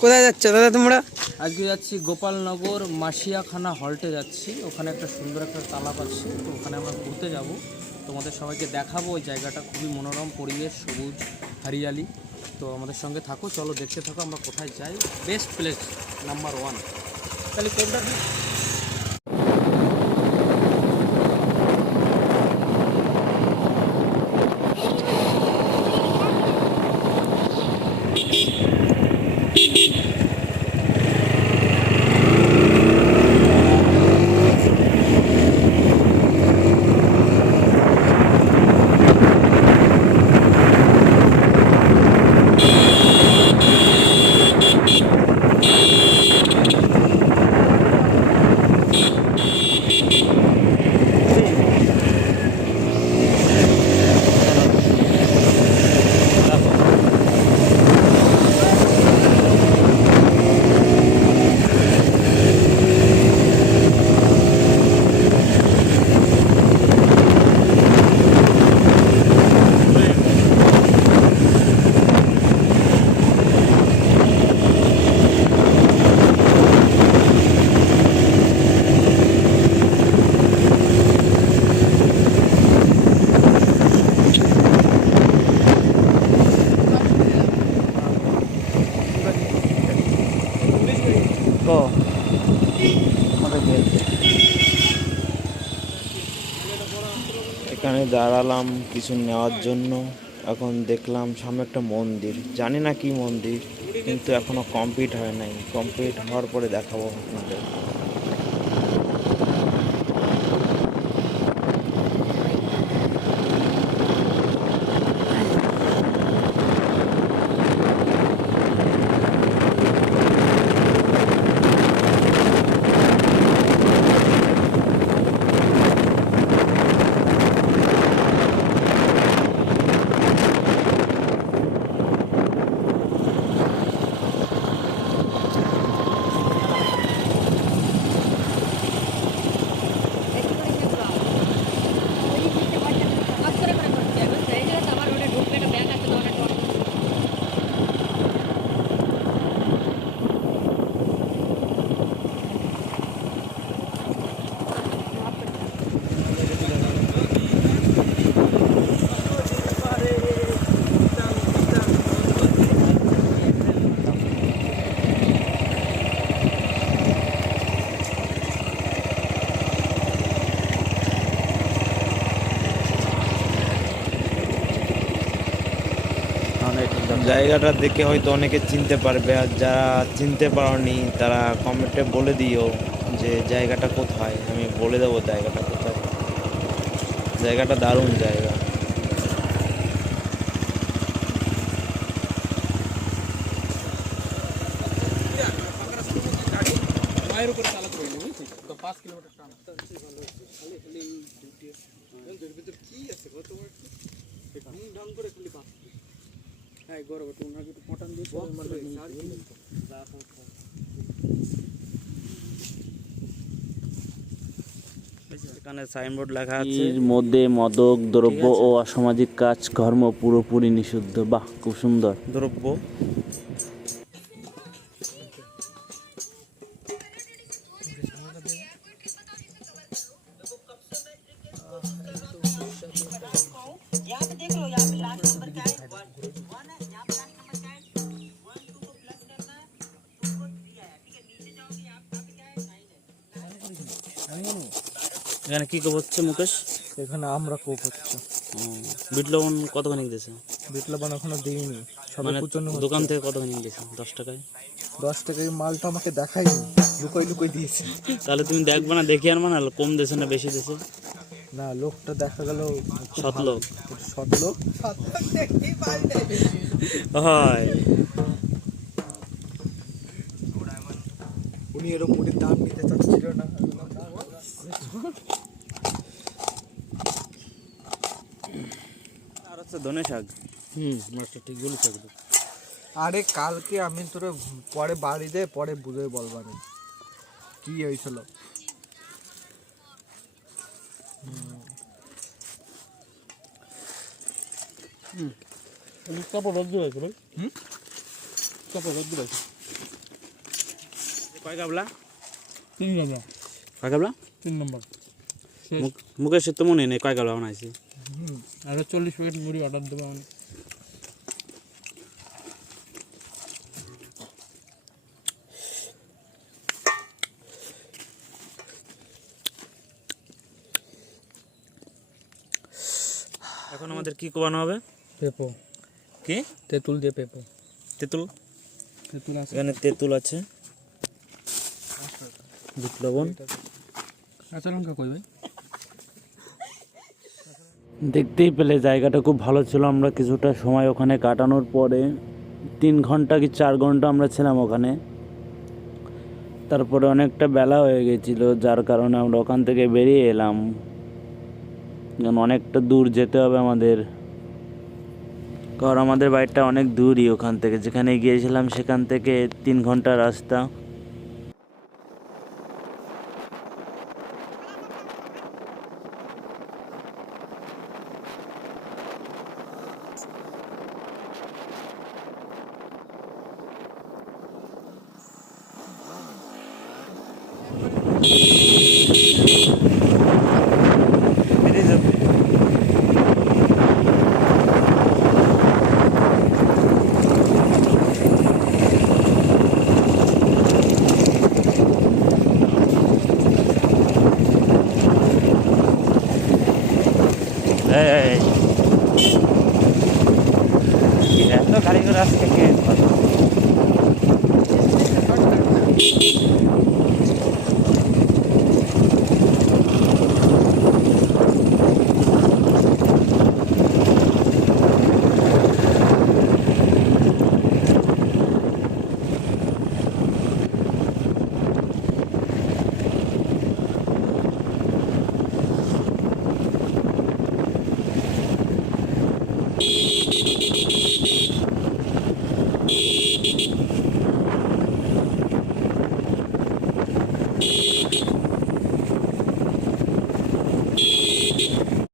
কোথায় যাচ্ছ দাদা তোমরা? আজকে যাচ্ছি গোপালনগর মাসিয়াখানা হল্টে যাচ্ছি। ওখানে একটা সুন্দর একটা তালাব আছে, তো ওখানে আমরা ঘুরতে যাব। তোমাদের সবাইকে দেখাবো, ওই জায়গাটা খুবই মনোরম পরিবেশ, সবুজ, হরিয়ালি। তো আমাদের সঙ্গে থাকো, চলো দেখতে থাকো আমরা কোথায় যাই। বেস্ট প্লেস নাম্বার ওয়ান তাহলে কোনটা? এখানে দাঁড়ালাম কিছু নেওয়ার জন্য। এখন দেখলাম সামনে একটা মন্দির। জানি না কি মন্দির, কিন্তু এখনও কমপ্লিট হয় নাই। কমপ্লিট হওয়ার পরে দেখাবো আপনাদের। জায়গাটা দেখে হয়তো অনেকে চিনতে পারবে, আর যারা চিনতে পারোনি তারা কমেন্টে বলে দিও যে জায়গাটা কোথায়। আমি বলে দেবো জায়গাটা কোথায়। জায়গাটা দারুণ জায়গা। মায়ের উপরে হ্যাঁ গরম ওনাকে একটু পটান দিয়ে এখানে সাইনবোর্ড লেখা আছে। এর মধ্যে মদক দ্রব্য ও অসামাজিক কাজ কর্ম পুরোপুরি নিষিদ্ধ। বাহ খুব সুন্দর। দ্রব্য। এখানে কি হচ্ছে মুকেশ? এখানে আমরা কোপ হচ্ছে। বিট লবণ কতখানি দিয়েছে? বিটলাবান এখনও দিইনি মানে দোকান থেকে কতখানি দিয়েছে? দশ টাকায়? দশ টাকায় মালটা আমাকে দেখাইনি লুকোই লুকোই দিয়েছে। তাহলে তুমি দেখবে না দেখি আর মানে কম দেছে না বেশি দেছে না লোকটা দেখা গেল সৎ লোক। সৎ লোক। হয়। উনি এরকম মুড়ির দাম নিতে চাচ্ছিল না। আর হচ্ছে ধনে শাক। হুম মাছটা ঠিক বলেছ একদম। আরে কালকে আমি তোরে পরে বাড়ি দে পরে বুঝে বলবানি কি হয়েছিল? কাপড় রোদ্দুর আছে ভাই? হুম? কাপড় রোদ্দুর আছে কয় গাবলা? তিন গাবলা। কয় গাবলা? তিন নম্বর। মুখ- মুকেশের তো মনে নেই কয় গাবলা বানাইছি। আরও চল্লিশ প্যাকেট মুড়ি অর্ডার দেবো আমি। এখন আমাদের কি কোবানো হবে? পেপো। কি? তেঁতুল দিয়ে পেপো। তেঁতুল? তেঁতুল আছে। এখানে তেঁতুল আছে। বিট লবণ। দেখতেই পেলে জায়গাটা খুব ভালো ছিল, আমরা কিছুটা সময় ওখানে কাটানোর পরে তিন ঘণ্টা কি চার ঘণ্টা আমরা ছিলাম ওখানে। তারপরে অনেকটা বেলা হয়ে গেছিল, যার কারণে আমরা ওখান থেকে বেরিয়ে এলাম। কারণ অনেকটা দূর যেতে হবে আমাদের। কারণ আমাদের বাড়িটা অনেক দূরই ওখান থেকে, যেখানে গিয়েছিলাম সেখান থেকে তিন ঘণ্টা রাস্তা। আজকে কে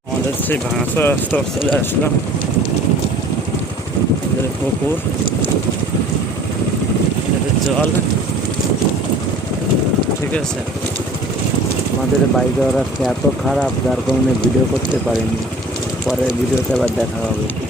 আমাদের সেই ভাঙাচোরা রাস্তা চলে আসলাম। পুকুর জল। ঠিক আছে। আমাদের বাইক যাওয়ার রাস্তা এত খারাপ, যার কারণে ভিডিও করতে পারিনি। পরে ভিডিওতে আবার দেখা হবে।